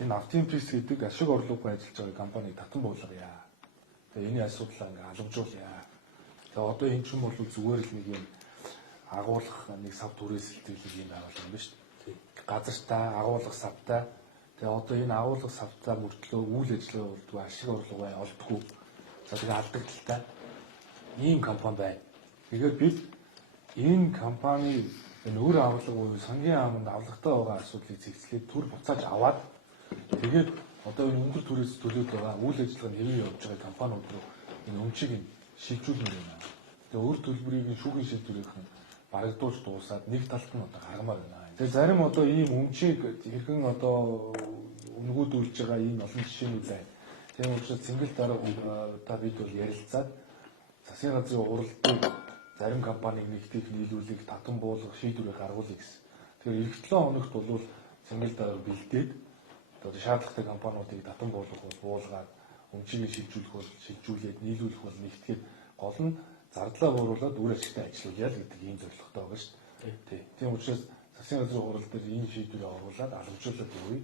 Энэ Avtinfix гэдэг ашиг орлогыг ажиллаж байгаа компаниг татан буулгая. Тэгээ энэ асуудлаа ингээ аламжуулъя. Тэгээ одоо энэ ч юм бол зүгээр л нэг юм агуулгах нэг сав түрээс сэтгэлийг юм байгуулсан юм ба шүү дээ. Газартаа агуулгах савтай. Тэгээ одоо энэ агуулгах савтай мөртлөө үйл ажиллагаа болдгоо ашиг орлого олдохгүй. За тэгээ алдагдaltaй ийм компани байна. Тэгэхээр бид энэ компани энэ өөр авлага буюу сангийн аманд авлагатай байгаа асуудлыг зэгцлээд төр буцааж аваад тэгээд одоо энэ өнгөр төрөөс төлөөд байгаа үйл ажиллагааны хэвээр явж байгаа компаниуд руу энэ өмчийг шилжүүлнэ юм байна. Тэгээ өөр төлбөрийг шүүхийн шийдвэрийнхэн барагдуулж дуусаад нэг талд нь одоо гаргамаар байна. Тэгээ зарим одоо ийм өмчийг хэрхэн одоо өнгөөдүүлж байгаа ийм олон жишээнүүд байна. Тийм учраас цэнгэл дарга бид бол ярилцаад засгийн газрын уралдаанд зарим компаниг нэгтгэх нийлүүлэх татан буулгах шийдвэрийг гаргуулъя гэсэн. Тэгэхээр эх 7 хоногт бол цэнгэл дарга бэлдээд одоо шаардлагатай компаниудыг татан буулгах бол буулгаад өмчийг шилжүүлээд нийлүүлэх бол нэгтгэхэд гол нь зардлаа бууруулад үр ашигтай ажиллая л гэдэг ийм зорилготой байгаа шүү дээ. Тийм учраас засгийн газрын хурал дээр энэ шийдвэрийг оруулаад аламжуулаад өгье.